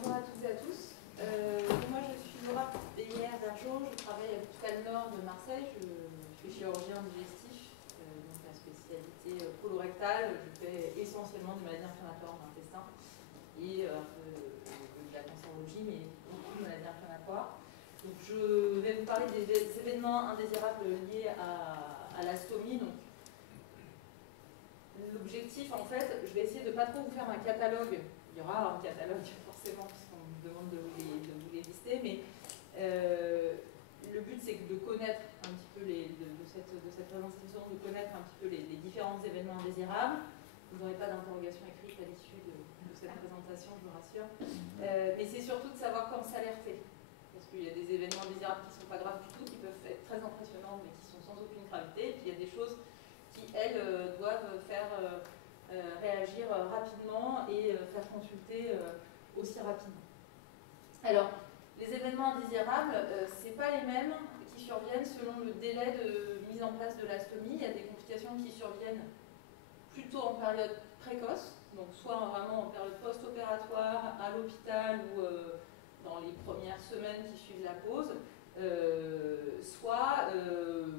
bonjour à toutes et à tous. Moi je suis Laura Bélière d'Argeau, je travaille à l'hôpital Nord de Marseille, je suis chirurgien digestif, donc la spécialité colorectale, je fais essentiellement des maladies inflammatoires de l'intestin et un peu de la cancérologie, mais beaucoup de maladies inflammatoires. Donc je vais vous parler des événements indésirables liés à la stomie. Donc, l'objectif, en fait, je vais essayer de ne pas trop vous faire un catalogue. Il y aura un catalogue, forcément, puisqu'on me demande de vous les lister, mais le but, c'est de connaître un petit peu, de cette présentation, de connaître un petit peu les différents événements indésirables. Vous n'aurez pas d'interrogation écrite à l'issue de cette présentation, je vous rassure. Mais c'est surtout de savoir quand s'alerter. Parce qu'il y a des événements indésirables qui ne sont pas graves du tout, qui peuvent être très impressionnants, mais qui sont sans aucune gravité. Et puis il y a des choses qui, elles, doivent faire réagir rapidement et faire consulter aussi rapidement. Alors, les événements indésirables, ce n'est pas les mêmes qui surviennent selon le délai de mise en place de la stomie. Il y a des complications qui surviennent plutôt en période précoce, donc soit vraiment en période post-opératoire, à l'hôpital ou dans les premières semaines qui suivent la pause, soit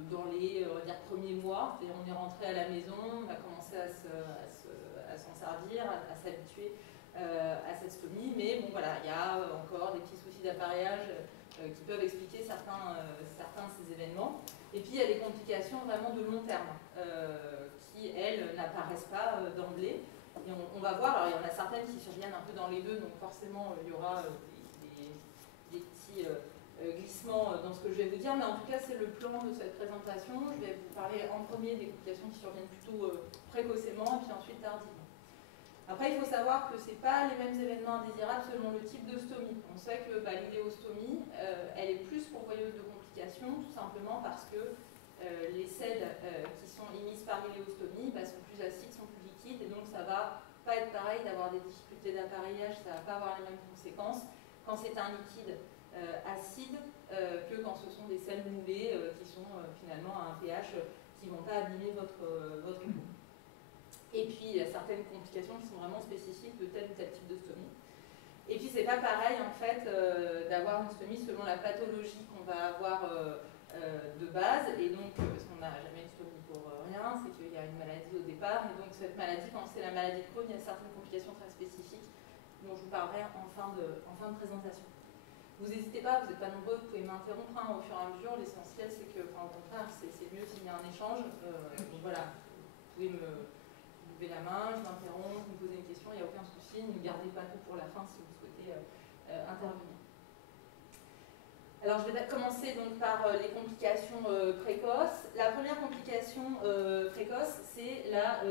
dans les on va dire, premiers mois, on est rentré à la maison, on a commencé à s'en servir, à s'habituer à cette stomie, mais bon voilà, il y a encore des petits soucis d'appareillage qui peuvent expliquer certains de ces événements. Et puis il y a des complications vraiment de long terme qui, elles, n'apparaissent pas d'emblée. Et on va voir, alors il y en a certaines qui surviennent un peu dans les deux, donc forcément il y aura des petits glissements dans ce que je vais vous dire, mais en tout cas c'est le plan de cette présentation. Je vais vous parler en premier des complications qui surviennent plutôt précocement et puis ensuite tardivement. Après, il faut savoir que ce n'est pas les mêmes événements indésirables selon le type de stomie. On sait que l'iléostomie, elle est plus pourvoyeuse de complications, tout simplement parce que les selles qui sont émises par l'iléostomie sont plus acides, sont plus liquides, et donc ça ne va pas être pareil d'avoir des difficultés d'appareillage, ça ne va pas avoir les mêmes conséquences quand c'est un liquide acide que quand ce sont des selles moulées qui sont finalement à un pH qui ne vont pas abîmer votre peau. Et puis, il y a certaines complications qui sont vraiment spécifiques de tel ou tel type de stomie. Et puis, c'est pas pareil, en fait, d'avoir une stomie selon la pathologie qu'on va avoir de base. Et donc, parce qu'on n'a jamais une stomie pour rien, c'est qu'il y a une maladie au départ. Et donc, cette maladie, quand c'est la maladie de Crohn, il y a certaines complications très spécifiques dont je vous parlerai en fin de présentation. Vous n'hésitez pas, vous n'êtes pas nombreux, vous pouvez m'interrompre au fur et à mesure. L'essentiel, c'est que, au contraire, c'est mieux s'il y a un échange. Donc voilà, vous pouvez me lever la main, je m'interromps, vous me posez une question, il n'y a aucun souci, ne gardez pas tout pour la fin si vous souhaitez intervenir. Alors je vais commencer donc par les complications précoces. La première complication précoce, c'est la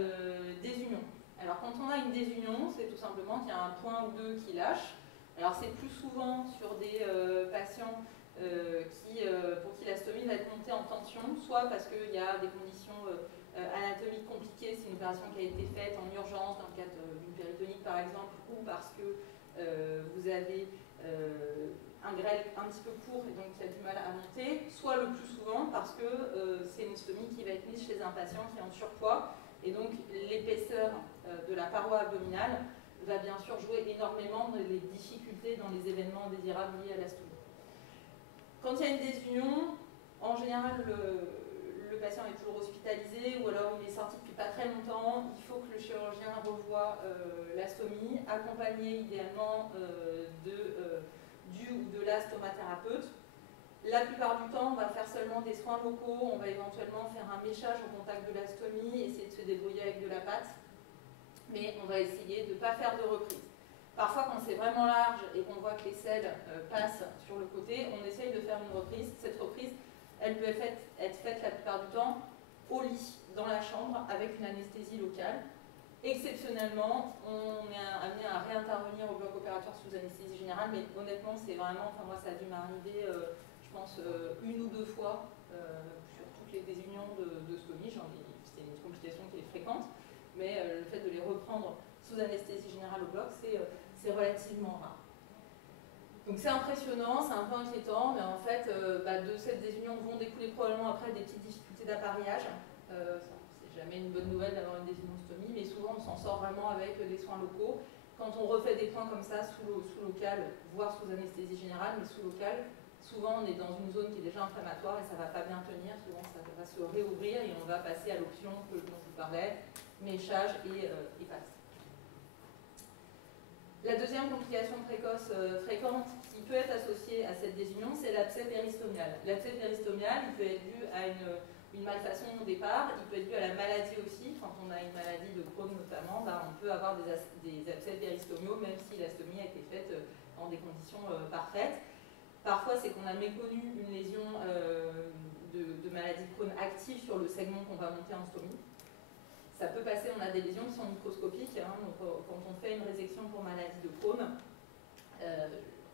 désunion. Alors quand on a une désunion, c'est tout simplement qu'il y a un point ou deux qui lâche. Alors c'est plus souvent sur des patients pour qui la stomie va être montée en tension, soit parce qu'il y a des conditions anatomique compliquée, c'est une opération qui a été faite en urgence dans le cadre d'une péritonite par exemple, ou parce que vous avez un grêle un petit peu court et donc qui a du mal à monter, soit le plus souvent parce que c'est une stomie qui va être mise chez un patient qui est en surpoids et donc l'épaisseur de la paroi abdominale va bien sûr jouer énormément dans les difficultés dans les événements indésirables liés à la stomie. Quand il y a une désunion, en général le patient est toujours hospitalisé ou alors il est sorti depuis pas très longtemps, il faut que le chirurgien revoie la stomie, accompagné idéalement du ou de la stomathérapeute. La plupart du temps, on va faire seulement des soins locaux, on va éventuellement faire un méchage au contact de la stomie, essayer de se débrouiller avec de la pâte, mais on va essayer de ne pas faire de reprise. Parfois, quand c'est vraiment large et qu'on voit que les selles passent sur le côté, on essaye de faire une reprise. Cette reprise, elle peut être faite la plupart du temps au lit, dans la chambre, avec une anesthésie locale. Exceptionnellement, on est amené à réintervenir au bloc opératoire sous anesthésie générale, mais honnêtement, c'est vraiment, enfin moi ça a dû m'arriver, je pense, une ou deux fois sur toutes les désunions de stomie. C'est une complication qui est fréquente, mais le fait de les reprendre sous anesthésie générale au bloc, c'est relativement rare. Donc c'est impressionnant, c'est un peu inquiétant, mais en fait, de cette désunion vont découler probablement après des petites difficultés d'appareillage. C'est jamais une bonne nouvelle d'avoir une désuniostomie, mais souvent on s'en sort vraiment avec des soins locaux. quand on refait des points comme ça sous local, voire sous anesthésie générale, mais sous local, souvent on est dans une zone qui est déjà inflammatoire et ça ne va pas bien tenir, souvent ça va se réouvrir et on va passer à l'option dont je vous parlais, méchage et passe. La deuxième complication précoce fréquente qui peut être associée à cette désunion, c'est l'abcès péristomial. L'abcès péristomial, il peut être dû à une malfaçon au départ, il peut être dû à la maladie aussi. Quand on a une maladie de Crohn notamment, on peut avoir des abcès péristomiaux même si l'astomie a été faite dans des conditions parfaites. Parfois, c'est qu'on a méconnu une lésion de maladie de Crohn active sur le segment qu'on va monter en stomie. Ça peut passer, on a des lésions qui sont microscopiques, donc quand on fait une résection pour maladie de Crohn,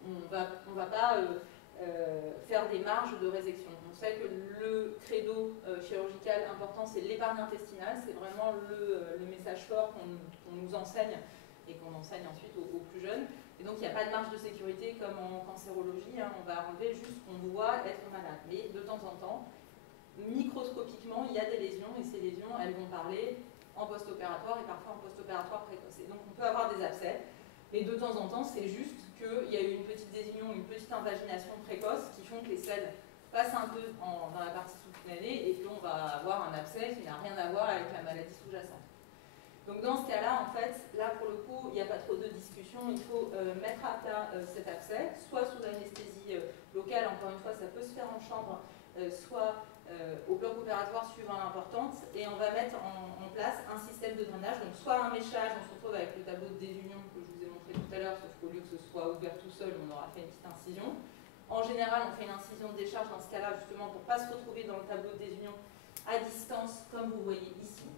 on va pas faire des marges de résection. On sait que le credo chirurgical important, c'est l'épargne intestinale, c'est vraiment le message fort qu'on nous enseigne et qu'on enseigne ensuite aux plus jeunes. Et donc il n'y a pas de marge de sécurité comme en cancérologie, on va enlever juste ce qu'on doit être malade. Mais de temps en temps, microscopiquement, il y a des lésions et ces lésions, elles vont parler en post-opératoire et parfois en post-opératoire précoce. Et donc on peut avoir des abcès, mais de temps en temps, c'est juste qu'il y a eu une petite désunion, une petite invagination précoce qui font que les selles passent un peu dans la partie sous-cunalée et qu'on va avoir un abcès qui n'a rien à voir avec la maladie sous-jacente. Donc dans ce cas-là, en fait, là pour le coup, il n'y a pas trop de discussion, il faut mettre à plat cet abcès, soit sous anesthésie locale, encore une fois, ça peut se faire en chambre, soit au bloc opératoire suivant l'importance, et on va mettre en place un système de drainage, donc soit un méchage, on se retrouve avec le tableau de désunion que je vous ai montré tout à l'heure, sauf qu'au lieu que ce soit ouvert tout seul, on aura fait une petite incision. En général, on fait une incision de décharge dans ce cas-là, justement pour ne pas se retrouver dans le tableau de désunion à distance, comme vous voyez ici.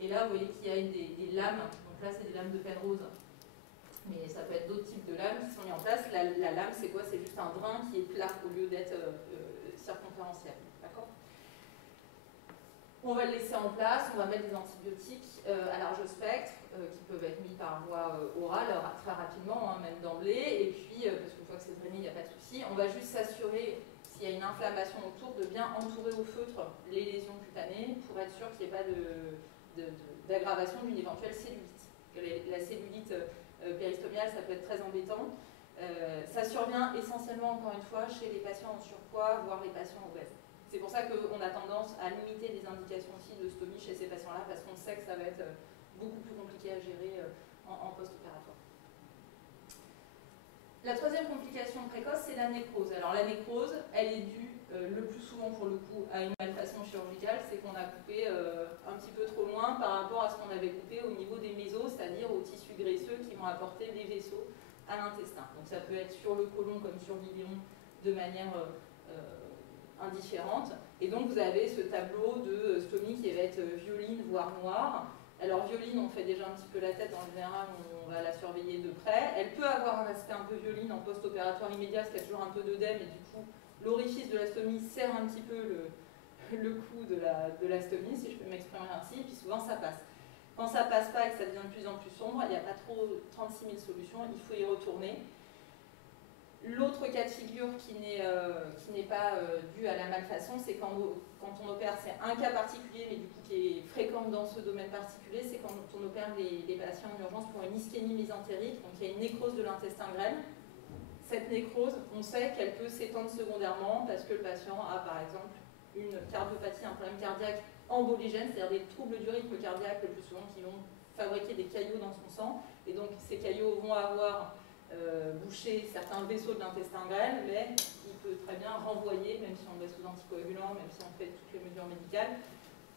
Et là, vous voyez qu'il y a des lames, donc là c'est des lames de Penrose, mais ça peut être d'autres types de lames qui sont mises en place. La lame, c'est quoi? C'est juste un drain qui est plat au lieu d'être circonférentiel. D'accord? On va le laisser en place, on va mettre des antibiotiques à large spectre qui peuvent être mis par voie orale très rapidement, même d'emblée. Et puis, parce qu'une fois que c'est drainé, il n'y a pas de souci, on va juste s'assurer, s'il y a une inflammation autour, de bien entourer au feutre les lésions cutanées pour être sûr qu'il n'y ait pas d'aggravation d'une éventuelle cellulite. La cellulite péristomiale, ça peut être très embêtant. Ça survient essentiellement, encore une fois, chez les patients en surpoids, voire les patients obèses. C'est pour ça qu'on a tendance à limiter les indications aussi de stomie chez ces patients-là, parce qu'on sait que ça va être beaucoup plus compliqué à gérer en post-opératoire. La troisième complication précoce, c'est la nécrose. Alors la nécrose, elle est due le plus souvent pour le coup à une malfaçon chirurgicale, c'est qu'on a coupé un petit peu trop loin par rapport à ce qu'on avait coupé au niveau des mésos, c'est-à-dire aux tissus graisseux qui vont apporter des vaisseaux à l'intestin. Donc ça peut être sur le côlon comme sur l'iléon de manière indifférente. Et donc vous avez ce tableau de stomie qui va être violine, voire noire. Alors violine, on fait déjà un petit peu la tête en général, on va la surveiller de près. Elle peut avoir un aspect un peu violine en post-opératoire immédiat, parce qu'il y a toujours un peu d'œdème, et du coup l'orifice de la stomie serre un petit peu le cou de la stomie, si je peux m'exprimer ainsi, et puis souvent ça passe. Quand ça passe pas et que ça devient de plus en plus sombre, il n'y a pas trop 36 000 solutions, il faut y retourner. L'autre cas de figure qui n'est pas dû à la malfaçon, c'est quand on opère, c'est un cas particulier, mais du coup qui est fréquent dans ce domaine particulier, c'est quand on opère les patients en urgence pour une ischémie mésentérique, donc il y a une nécrose de l'intestin grêle. Cette nécrose, on sait qu'elle peut s'étendre secondairement parce que le patient a par exemple une cardiopathie, un problème cardiaque emboligène, c'est-à-dire des troubles du rythme cardiaque le plus souvent qui vont fabriquer des caillots dans son sang, et donc ces caillots vont avoir boucher certains vaisseaux de l'intestin grêle, mais il peut très bien renvoyer, même si on met sous anticoagulant, même si on fait toutes les mesures médicales,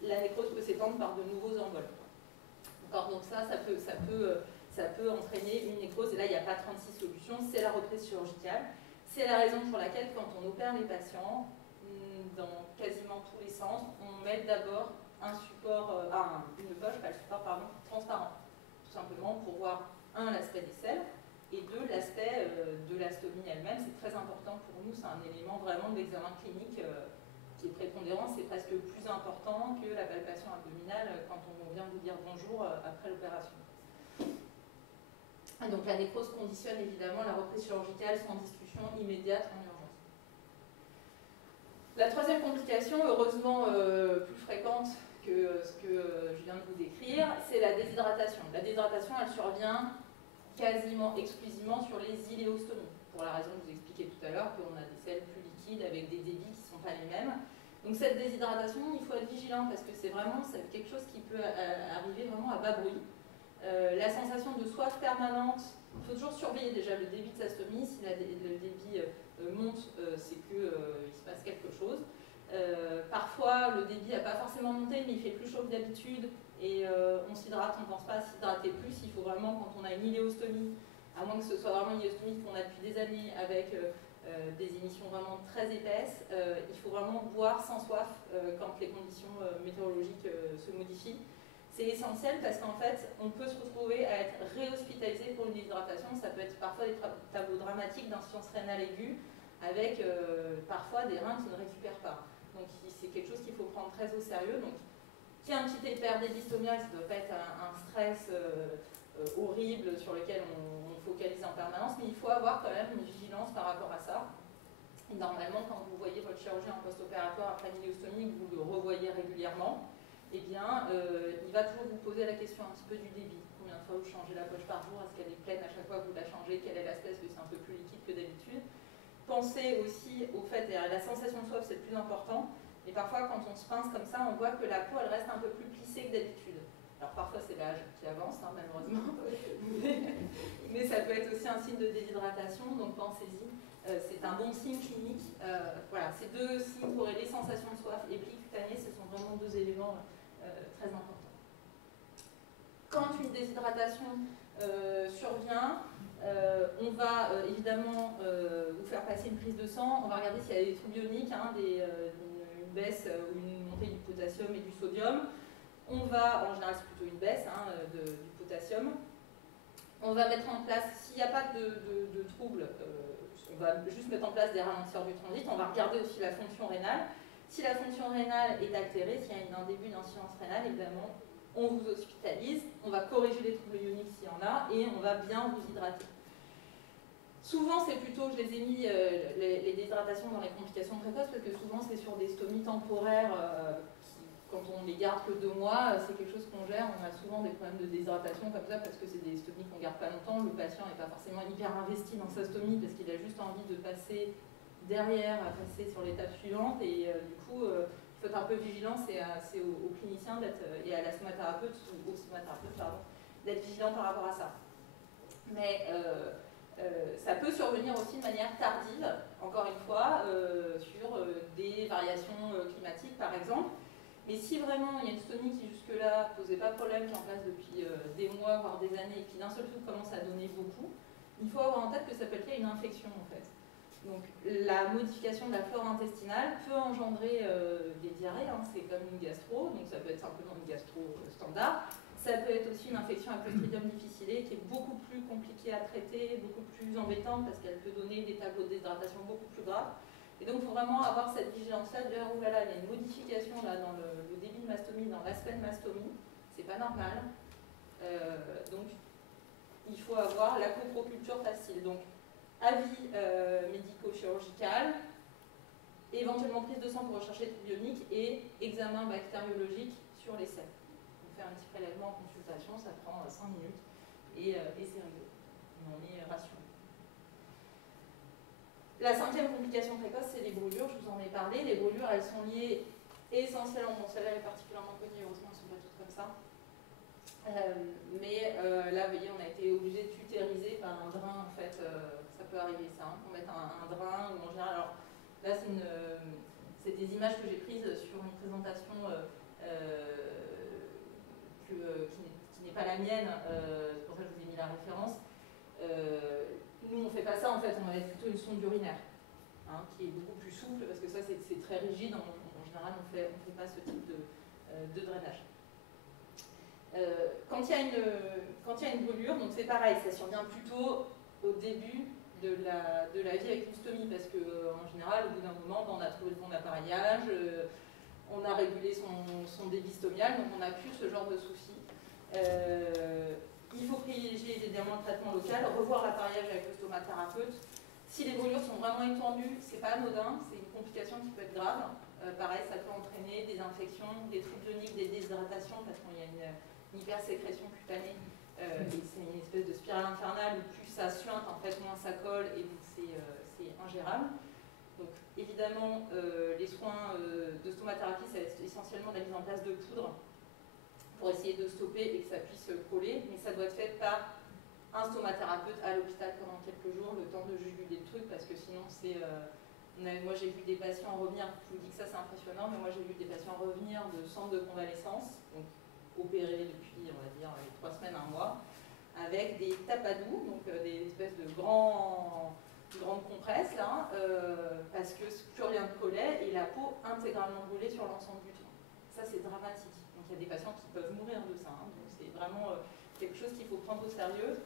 la nécrose peut s'étendre par de nouveaux envols. Donc ça peut entraîner une nécrose, et là il n'y a pas 36 solutions, c'est la reprise chirurgicale. C'est la raison pour laquelle quand on opère les patients, dans quasiment tous les centres, on met d'abord un support, une poche, pas le support, pardon, transparent. Tout simplement pour voir, l'aspect des selles, et deux, l'aspect de la stomie elle-même. C'est très important pour nous, c'est un élément vraiment de l'examen clinique qui est prépondérant, c'est presque plus important que la palpation abdominale quand on vient vous dire bonjour après l'opération. Donc la nécrose conditionne évidemment la reprise chirurgicale sans discussion immédiate en urgence. La troisième complication, heureusement plus fréquente que ce que je viens de vous décrire, c'est la déshydratation. La déshydratation, elle survient quasiment exclusivement sur les iléostomies, pour la raison que je vous expliquais tout à l'heure, qu'on a des selles plus liquides avec des débits qui ne sont pas les mêmes. Donc cette déshydratation, il faut être vigilant parce que c'est quelque chose qui peut arriver vraiment à bas bruit. La sensation de soif permanente, il faut toujours surveiller déjà le débit de sa stomie. Si le débit monte, c'est qu'il se passe quelque chose. Parfois, le débit n'a pas forcément monté, mais il fait plus chaud que d'habitude et on s'hydrate, on ne pense pas à s'hydrater plus. Il faut vraiment, quand on a une iléostomie, à moins que ce soit vraiment une iléostomie qu'on a depuis des années avec des émissions vraiment très épaisses, il faut vraiment boire sans soif quand les conditions météorologiques se modifient. C'est essentiel parce qu'en fait, on peut se retrouver à être réhospitalisé pour une déshydratation. Ça peut être parfois des tableaux dramatiques d'insuffisance rénale aiguë avec parfois des reins qui ne récupèrent pas. Donc c'est quelque chose qu'il faut prendre très au sérieux. Donc, qu'il y ait un petit éper débistomial, ça ne doit pas être un stress horrible sur lequel on focalise en permanence, mais il faut avoir quand même une vigilance par rapport à ça. Et normalement, quand vous voyez votre chirurgien en post-opératoire après une iléostomie, que vous le revoyez régulièrement, eh bien, il va toujours vous poser la question un petit peu du débit. Combien de fois vous changez la poche par jour? Est-ce qu'elle est pleine à chaque fois que vous la changez? Quelle est l'aspect? Est-ce que c'est un peu plus liquide que d'habitude? Pensez aussi au fait, et à la sensation de soif, c'est le plus important. Et parfois, quand on se pince comme ça, on voit que la peau, elle reste un peu plus plissée que d'habitude. Alors parfois, c'est l'âge qui avance, hein, malheureusement. mais ça peut être aussi un signe de déshydratation, donc pensez-y. C'est un bon signe clinique. Voilà, ces deux signes corrélés, sensation de soif et pli cutané, ce sont vraiment deux éléments très importants. Quand une déshydratation survient, on va évidemment vous faire passer une prise de sang. On va regarder s'il y a des troubles ioniques, hein, une baisse ou une montée du potassium et du sodium. On va, en général c'est plutôt une baisse hein, du potassium. On va mettre en place, s'il n'y a pas de troubles, on va juste mettre en place des ralentisseurs du transit. On va regarder aussi la fonction rénale. Si la fonction rénale est altérée, s'il y a un début d'insuffisance rénale, évidemment, on vous hospitalise, on va corriger les troubles ioniques s'il y en a, et on va bien vous hydrater. Souvent, c'est plutôt, je les ai mis, les déshydratations dans les complications précoces, parce que souvent, c'est sur des stomies temporaires, quand on les garde que 2 mois, c'est quelque chose qu'on gère. On a souvent des problèmes de déshydratation comme ça, parce que c'est des stomies qu'on ne garde pas longtemps. Le patient n'est pas forcément hyper investi dans sa stomie, parce qu'il a juste envie de passer derrière, à passer sur l'étape suivante, et du coup, il faut être un peu vigilant, c'est aux cliniciens et à la somathérapeute, ou au somathérapeute, pardon, d'être vigilant par rapport à ça. Mais ça peut survenir aussi de manière tardive, encore une fois, sur des variations climatiques par exemple. Mais si vraiment il y a une stomie qui jusque-là ne posait pas de problème, qui est en place depuis des mois, voire des années, et qui d'un seul coup commence à donner beaucoup, il faut avoir en tête que ça peut être lié à une infection en fait. Donc la modification de la flore intestinale peut engendrer des diarrhées, hein, c'est comme une gastro, donc ça peut être simplement une gastro standard. Ça peut être aussi une infection à Clostridium difficile qui est beaucoup plus compliquée à traiter, beaucoup plus embêtante parce qu'elle peut donner des tableaux de déshydratation beaucoup plus graves. Et donc il faut vraiment avoir cette vigilance-là de dire, oh là là, il y a une modification là, dans le débit de mastomie, dans l'aspect de mastomie, c'est pas normal. Donc il faut avoir la coproculture facile. Donc avis médico-chirurgical, éventuellement prise de sang pour rechercher les troubles ioniques et examen bactériologique sur les selles. On fait un petit prélèvement en consultation, ça prend 5 minutes et c'est réglé. On est rassuré. La 5e complication précoce, c'est les brûlures, je vous en ai parlé. Les brûlures, elles sont liées essentiellement, bon celle-là est particulièrement connue, heureusement elles ne sont pas toutes comme ça. Mais là, vous voyez, on a été obligé de tutériser par un drain, en fait, ça peut arriver ça, hein, qu'on mette un drain, ou en général, alors là c'est des images que j'ai prises sur une présentation qui n'est pas la mienne, c'est pour ça que je vous ai mis la référence. Nous, on ne fait pas ça, en fait, on va mettre plutôt une sonde urinaire, hein, qui est beaucoup plus souple, parce que ça, c'est très rigide. En général, on ne fait pas ce type de drainage. Quand il y a une brûlure, donc c'est pareil, ça survient plutôt au début de la vie avec une stomie, parce qu'en général, au bout d'un moment, on a trouvé le bon appareillage, on a régulé son débit stomial, donc on n'a plus ce genre de soucis. Il faut privilégier évidemment le traitement local, revoir l'appareillage avec le stomathérapeute. Si les brûlures sont vraiment étendues, c'est pas anodin, c'est une complication qui peut être grave. Pareil, ça peut entraîner des infections, des troubles ioniques, des déshydratations, parce qu'il y a une hypersécrétion cutanée, et c'est une espèce de spirale spirale infernale où plus ça suinte, en fait, moins ça colle, et donc c'est ingérable. Donc évidemment, les soins de stomathérapie, ça va être essentiellement de la mise en place de poudre pour essayer de stopper et que ça puisse coller, mais ça doit être fait par un stomathérapeute à l'hôpital pendant quelques jours, le temps de juguler le truc, parce que sinon c'est... moi j'ai vu des patients revenir, je vous dis que ça c'est impressionnant, mais moi j'ai vu des patients revenir de centres de convalescence, donc opérés depuis, on va dire, 3 semaines, 1 mois, avec des tapadous, donc des espèces de grandes compresses, là, parce que plus rien ne collait et la peau intégralement brûlée sur l'ensemble du tronc. Ça c'est dramatique. Donc il y a des patients qui peuvent mourir de ça, hein. Donc c'est vraiment quelque chose qu'il faut prendre au sérieux.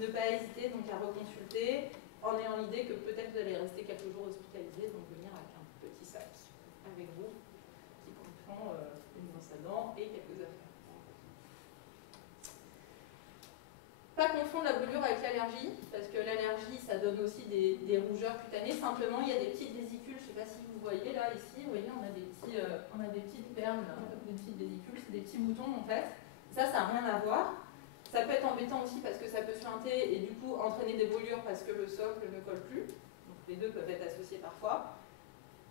Ne pas hésiter donc à reconsulter en ayant l'idée que peut-être vous allez rester quelques jours hospitalisés, donc venir avec un petit sac avec vous qui comprend une brosse à dents et quelques affaires. Pas confondre la brûlure avec l'allergie, parce que l'allergie ça donne aussi des rougeurs cutanées. Simplement il y a des petites vésicules, je ne sais pas si vous voyez là ici, vous voyez on a des petites perles, là, des petites vésicules, c'est des petits boutons en fait. Ça n'a rien à voir. Ça peut être embêtant aussi parce que ça peut suinter et du coup entraîner des brûlures parce que le socle ne colle plus. Donc les deux peuvent être associés parfois.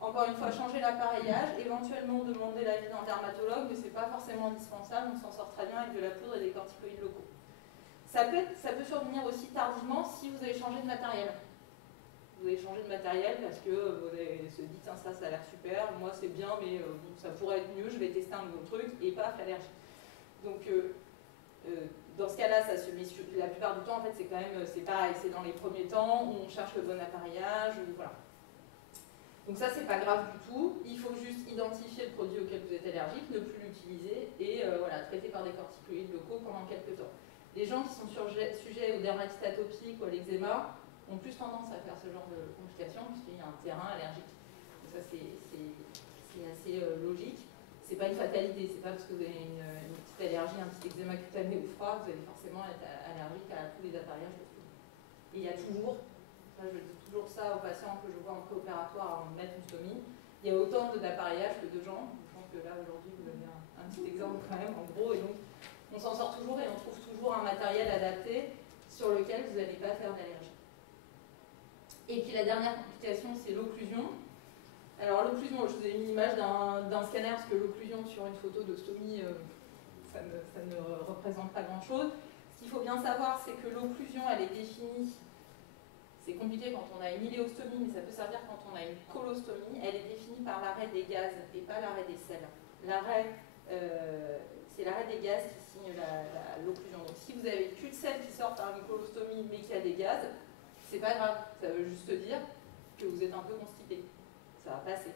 Encore une fois, changer l'appareillage, éventuellement demander l'avis d'un dermatologue, mais ce n'est pas forcément indispensable, on s'en sort très bien avec de la poudre et des corticoïdes locaux. Ça peut survenir aussi tardivement si vous avez changé de matériel. Vous avez changé de matériel parce que vous avez se dit ça a l'air super, moi c'est bien mais bon, ça pourrait être mieux, je vais tester un nouveau truc et paf, l'allergie. Donc dans ce cas-là, ça se met sur, la plupart du temps, en fait, c'est quand même, c'est pareil, c'est dans les premiers temps où on cherche le bon appareillage, voilà. Donc ça, c'est pas grave du tout. Il faut juste identifier le produit auquel vous êtes allergique, ne plus l'utiliser et voilà, traiter par des corticoïdes locaux pendant quelques temps. Les gens qui sont sujets aux dermatites atopiques ou à l'eczéma ont plus tendance à faire ce genre de complications puisqu'il y a un terrain allergique. Donc ça, c'est assez logique. C'est pas une fatalité, c'est pas parce que vous avez une petite allergie, un petit eczéma cutané ou froid, vous allez forcément être allergique à tous les appareillages de tout. Et il y a toujours, je dis toujours ça aux patients que je vois en préopératoire avant de mettre une stomie, il y a autant d'appareillages que de gens. Je pense que là aujourd'hui vous avez un petit exemple quand même en gros, et donc on s'en sort toujours et on trouve toujours un matériel adapté sur lequel vous n'allez pas faire d'allergie. Et puis la dernière complication, c'est l'occlusion. Alors l'occlusion, je vous ai mis une image d'un scanner parce que l'occlusion sur une photo de stomie, ça ne représente pas grand-chose. Ce qu'il faut bien savoir, c'est que l'occlusion, elle est définie, c'est compliqué quand on a une iléostomie, mais ça peut servir quand on a une colostomie, elle est définie par l'arrêt des gaz et pas l'arrêt des selles. C'est l'arrêt des gaz qui signe l'occlusion. Donc si vous avez plus de selles qui sortent par une colostomie mais qu'il y a des gaz, c'est pas grave, ça veut juste dire que vous êtes un peu constipé. Ça va passer.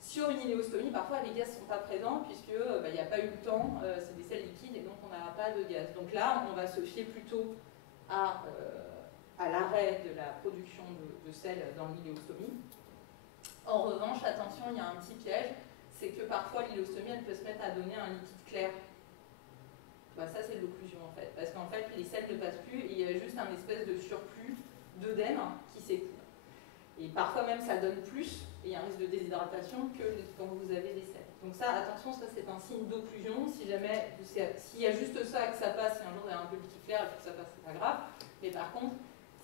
Sur une iléostomie, parfois les gaz ne sont pas présents puisque il n'y a pas eu le temps, c'est des selles liquides et donc on n'a pas de gaz. Donc là, on va se fier plutôt à l'arrêt de la production de sels dans l'iléostomie. En revanche, attention, il y a un petit piège, c'est que parfois l'iléostomie, elle peut se mettre à donner un liquide clair. Bah, ça, c'est de l'occlusion en fait, parce qu'en fait, les sels ne passent plus et il y a juste un espèce de surplus d'œdème qui s'écoule. Et parfois même ça donne plus, et il y a un risque de déshydratation que quand vous avez des selles. Donc ça, attention, ça c'est un signe d'occlusion. Si jamais, s'il y a juste ça et que ça passe, si un jour vous avez un peu le liquide clair et que ça passe, c'est pas grave. Mais par contre,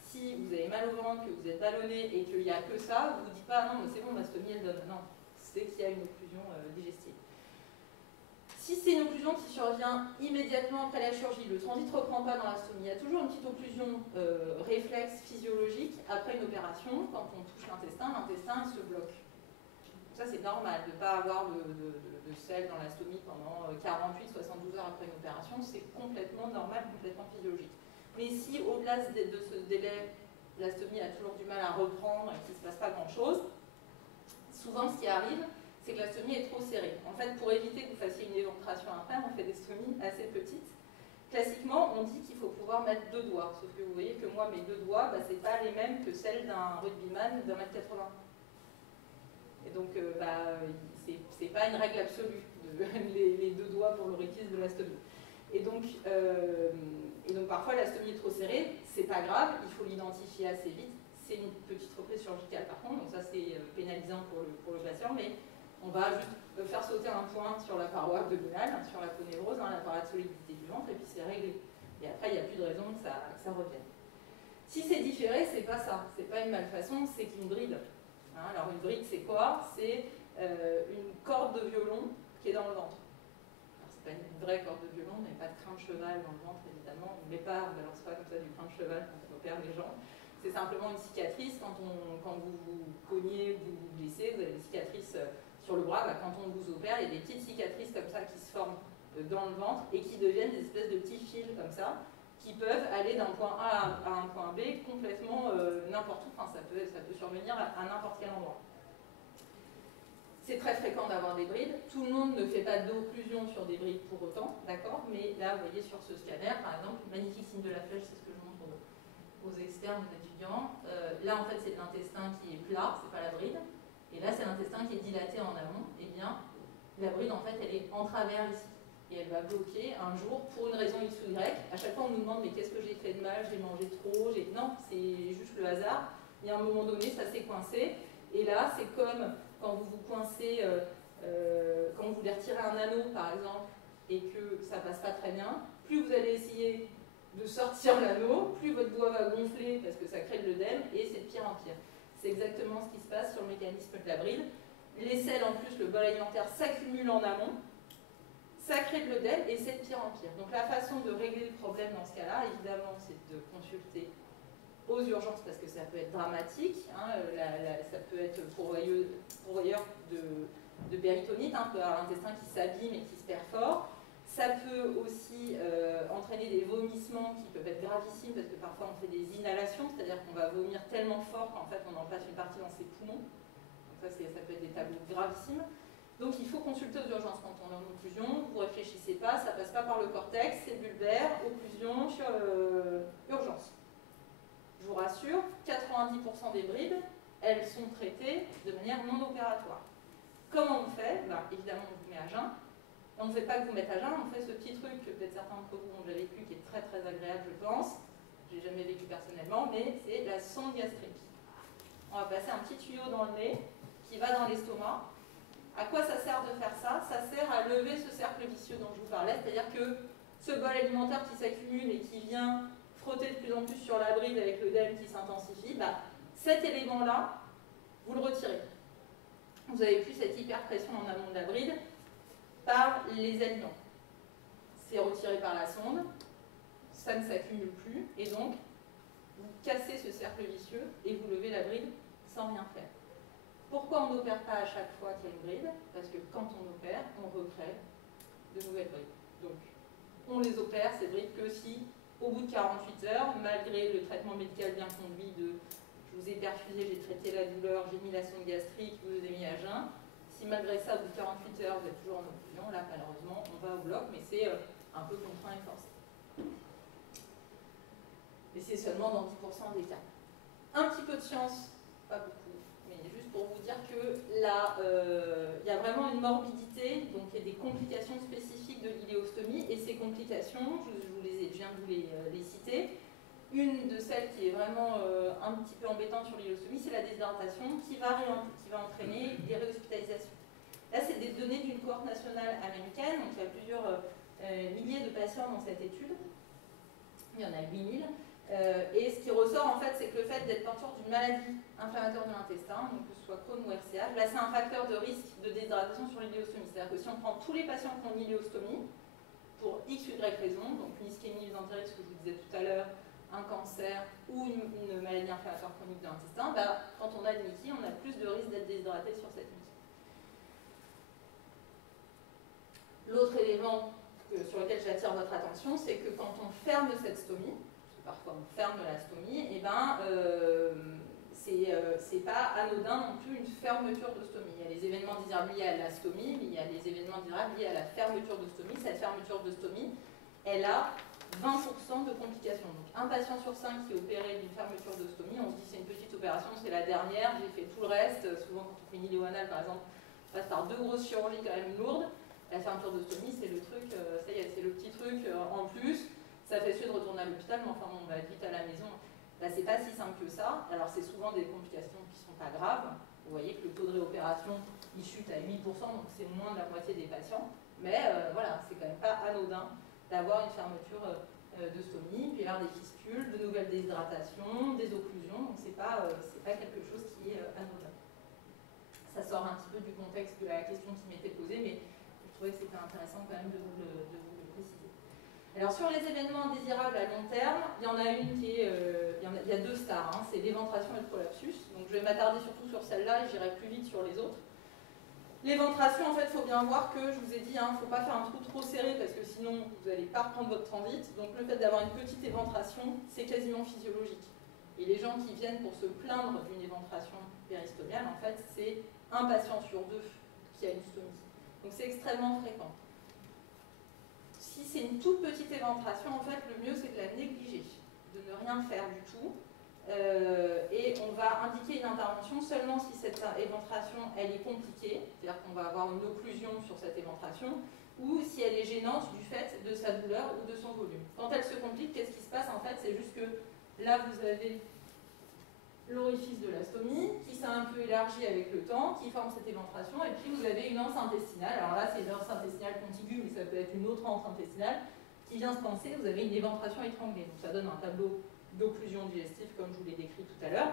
si vous avez mal au ventre, que vous êtes ballonné et qu'il n'y a que ça, vous ne vous dites pas, non mais c'est bon, ma stomie elle donne. Non, c'est qu'il y a une occlusion digestive. Si c'est une occlusion qui survient immédiatement après la chirurgie, le transit ne reprend pas dans la stomie, il y a toujours une petite occlusion réflexe physiologique après une opération. Quand on touche l'intestin se bloque. Donc ça c'est normal de ne pas avoir de sel dans la stomie pendant 48-72 heures après une opération, c'est complètement normal, complètement physiologique. Mais si au-delà de ce délai, la stomie a toujours du mal à reprendre et qu'il ne se passe pas grand-chose, souvent ce qui arrive, c'est que la stomie est trop serrée. En fait, pour éviter que vous fassiez une éventration après, on fait des stomies assez petites. Classiquement, on dit qu'il faut pouvoir mettre 2 doigts. Sauf que vous voyez que moi, mes 2 doigts, ce n'est pas les mêmes que celles d'un rugbyman d'1 m 80. Et donc, c'est pas une règle absolue, les 2 doigts pour l'orifice de la stomie. Et donc parfois, la stomie est trop serrée, c'est pas grave, il faut l'identifier assez vite. C'est une petite reprise chirurgicale par contre, donc ça c'est pénalisant pour le patient, mais on va juste faire sauter un point sur la paroi abdominale, sur la ponévrose, la paroi de solidité du ventre, et puis c'est réglé. Et après, il n'y a plus de raison que ça revienne. Si c'est différé, c'est pas ça, c'est pas une malfaçon, c'est une bride. Hein, alors une bride, c'est quoi? C'est une corde de violon qui est dans le ventre. C'est pas une vraie corde de violon, on n'a pas de crin de cheval dans le ventre, évidemment, on ne balance pas comme ça du crin de cheval quand on opère les gens. C'est simplement une cicatrice, quand vous vous cognez, vous vous blessez, vous avez des cicatrices sur le bras, quand on vous opère, il y a des petites cicatrices comme ça qui se forment dans le ventre et qui deviennent des espèces de petits fils comme ça, qui peuvent aller d'un point A à un point B complètement n'importe où, enfin ça peut survenir à n'importe quel endroit. C'est très fréquent d'avoir des brides, tout le monde ne fait pas d'occlusion sur des brides pour autant, d'accord, mais là vous voyez sur ce scanner par exemple, magnifique signe de la flèche, c'est ce que je montre aux externes, aux étudiants, là en fait c'est l'intestin qui est plat, c'est pas la bride, et là c'est l'intestin qui est dilaté en amont, et bien la bride en fait elle est en travers ici. Et elle va bloquer un jour pour une raison X ou Y. À chaque fois, on nous demande mais qu'est-ce que j'ai fait de mal, j'ai mangé trop, non, c'est juste le hasard. Il y a un moment donné, ça s'est coincé. Et là, c'est comme quand vous vous coincez, quand vous voulez retirer un anneau, par exemple, et que ça passe pas très bien. Plus vous allez essayer de sortir l'anneau, plus votre doigt va gonfler parce que ça crée de l'œdème, et c'est de pire en pire. C'est exactement ce qui se passe sur le mécanisme de la bride. Les selles, en plus, le bol alimentaire s'accumule en amont. Ça crée de l'œdème et c'est de pire en pire. Donc la façon de régler le problème dans ce cas-là, évidemment, c'est de consulter aux urgences parce que ça peut être dramatique, hein, ça peut être pourvoyeur de péritonite, hein, peut avoir l'intestin qui s'abîme et qui se perfore. Ça peut aussi entraîner des vomissements qui peuvent être gravissimes parce que parfois on fait des inhalations, c'est-à-dire qu'on va vomir tellement fort qu'en fait on en passe une partie dans ses poumons. Donc ça peut être des tableaux gravissimes. Donc il faut consulter aux urgences quand on est en occlusion, vous ne réfléchissez pas, ça ne passe pas par le cortex, c'est bulbaire, occlusion, sur urgence. Je vous rassure, 90% des brides, elles sont traitées de manière non opératoire. Comment on fait? Évidemment, on vous met à jeun. Et on ne fait pas que vous mettre à jeun, on fait ce petit truc que peut-être certains d'entre vous ont déjà vécu, qui est très très agréable, je pense. Je n'ai jamais vécu personnellement, mais c'est la sonde gastrique. On va passer un petit tuyau dans le nez qui va dans l'estomac. À quoi ça sert de faire ça? Ça sert à lever ce cercle vicieux dont je vous parlais, c'est-à-dire que ce bol alimentaire qui s'accumule et qui vient frotter de plus en plus sur la bride avec l'œdème qui s'intensifie, cet élément-là, vous le retirez. Vous n'avez plus cette hyperpression en amont de la bride par les aliments. C'est retiré par la sonde, ça ne s'accumule plus, et donc vous cassez ce cercle vicieux et vous levez la bride sans rien faire. Pourquoi on n'opère pas à chaque fois qu'il y a une bride? Parce que quand on opère, on recrée de nouvelles brides. Donc, on les opère, ces brides, que si, au bout de 48 heures, malgré le traitement médical bien conduit de je vous ai perfusé, j'ai traité la douleur, j'ai mis la sonde gastrique, je vous ai mis à jeun, si malgré ça, au bout de 48 heures, vous êtes toujours en occlusion, là, malheureusement, on va au bloc, mais c'est un peu contraint et forcé. Et c'est seulement dans 10% des cas. Un petit peu de science, pas beaucoup. Juste pour vous dire que là, il y a vraiment une morbidité, donc il y a des complications spécifiques de l'iléostomie, et ces complications, je viens de vous les citer. Une de celles qui est vraiment un petit peu embêtante sur l'iléostomie, c'est la déshydratation qui va entraîner des réhospitalisations. Là, c'est des données d'une cohorte nationale américaine, donc il y a plusieurs milliers de patients dans cette étude, il y en a 8000. Et ce qui ressort en fait, c'est que le fait d'être porteur d'une maladie inflammatoire de l'intestin, donc que ce soit Crohn ou RCH, c'est un facteur de risque de déshydratation sur l'iléostomie. C'est-à-dire que si on prend tous les patients qui ont une iléostomie, pour X ou Y raison, donc une ischémie ésentérique, ce que je vous disais tout à l'heure, un cancer ou une maladie inflammatoire chronique de l'intestin, quand on a une NICI, on a plus de risque d'être déshydraté sur cette NICI. L'autre élément sur lequel j'attire votre attention, c'est que quand on ferme cette stomie, parfois on ferme la stomie, et c'est pas anodin non plus une fermeture de stomie. Il y a les événements désirables liés à la stomie, mais il y a les événements désirables liés à la fermeture de stomie. Cette fermeture de stomie, elle a 20% de complications. Donc un patient sur 5 qui est opéré d'une fermeture de stomie, on se dit c'est une petite opération, c'est la dernière, j'ai fait tout le reste. Souvent quand on fait une iléo-anale par exemple, on passe par 2 grosses chirurgies quand même lourdes. La fermeture de stomie, c'est le truc, ça y est, c'est le petit truc en plus. Ça fait suer de retourner à l'hôpital, mais enfin on va vite à la maison. Là, c'est pas si simple que ça. Alors, c'est souvent des complications qui ne sont pas graves. Vous voyez que le taux de réopération, il chute à 8%, donc c'est moins de la moitié des patients. Mais voilà, c'est quand même pas anodin d'avoir une fermeture de stomie. vers des fistules, de nouvelles déshydratations, des occlusions, donc c'est pas quelque chose qui est anodin. Ça sort un petit peu du contexte de la question qui m'était posée, mais je trouvais que c'était intéressant quand même de vous le préciser. Alors sur les événements indésirables à long terme, il y en a une qui est, il y a deux stars, hein, c'est l'éventration et le prolapsus. Donc je vais m'attarder surtout sur celle-là et j'irai plus vite sur les autres. L'éventration, en fait, il faut bien voir que, je vous ai dit, il ne faut pas faire un trou trop serré parce que sinon vous n'allez pas reprendre votre transit. Donc le fait d'avoir une petite éventration, c'est quasiment physiologique. Et les gens qui viennent pour se plaindre d'une éventration péristomiale, en fait, c'est un patient sur deux qui a une stomie. Donc c'est extrêmement fréquent. Si c'est une toute petite éventration, en fait, le mieux c'est de la négliger, de ne rien faire du tout. Et on va indiquer une intervention seulement si cette éventration elle est compliquée, c'est-à-dire qu'on va avoir une occlusion sur cette éventration, ou si elle est gênante du fait de sa douleur ou de son volume. Quand elle se complique, qu'est-ce qui se passe en fait? C'est juste que là vous avez l'orifice de la stomie qui s'est un peu élargi avec le temps, qui forme cette éventration, et puis vous avez une anse intestinale. Alors là c'est une anse intestinale contiguë, mais ça peut être une autre anse intestinale qui vient se penser, vous avez une éventration étranglée. Donc ça donne un tableau d'occlusion digestive comme je vous l'ai décrit tout à l'heure,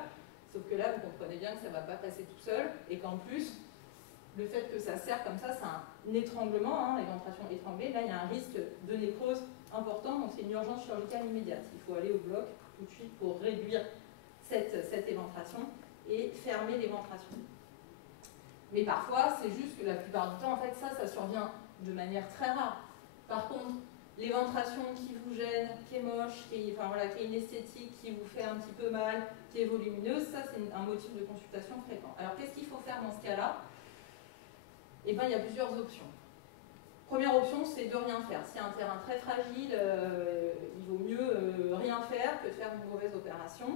sauf que là vous comprenez bien que ça ne va pas passer tout seul et qu'en plus le fait que ça serre comme ça, c'est un étranglement, hein, éventration étranglée, là il y a un risque de nécrose important, donc c'est une urgence chirurgicale immédiate. Il faut aller au bloc tout de suite pour réduire cette éventration et fermer l'éventration. Mais parfois c'est juste que la plupart du temps en fait ça survient de manière très rare. Par contre, l'éventration qui vous gêne, qui est moche, qui est inesthétique, qui vous fait un petit peu mal, qui est volumineuse, ça c'est un motif de consultation fréquent. Alors qu'est-ce qu'il faut faire dans ce cas-là? Eh bien il y a plusieurs options. Première option, c'est de rien faire. Si y a un terrain très fragile, il vaut mieux rien faire que faire une mauvaise opération.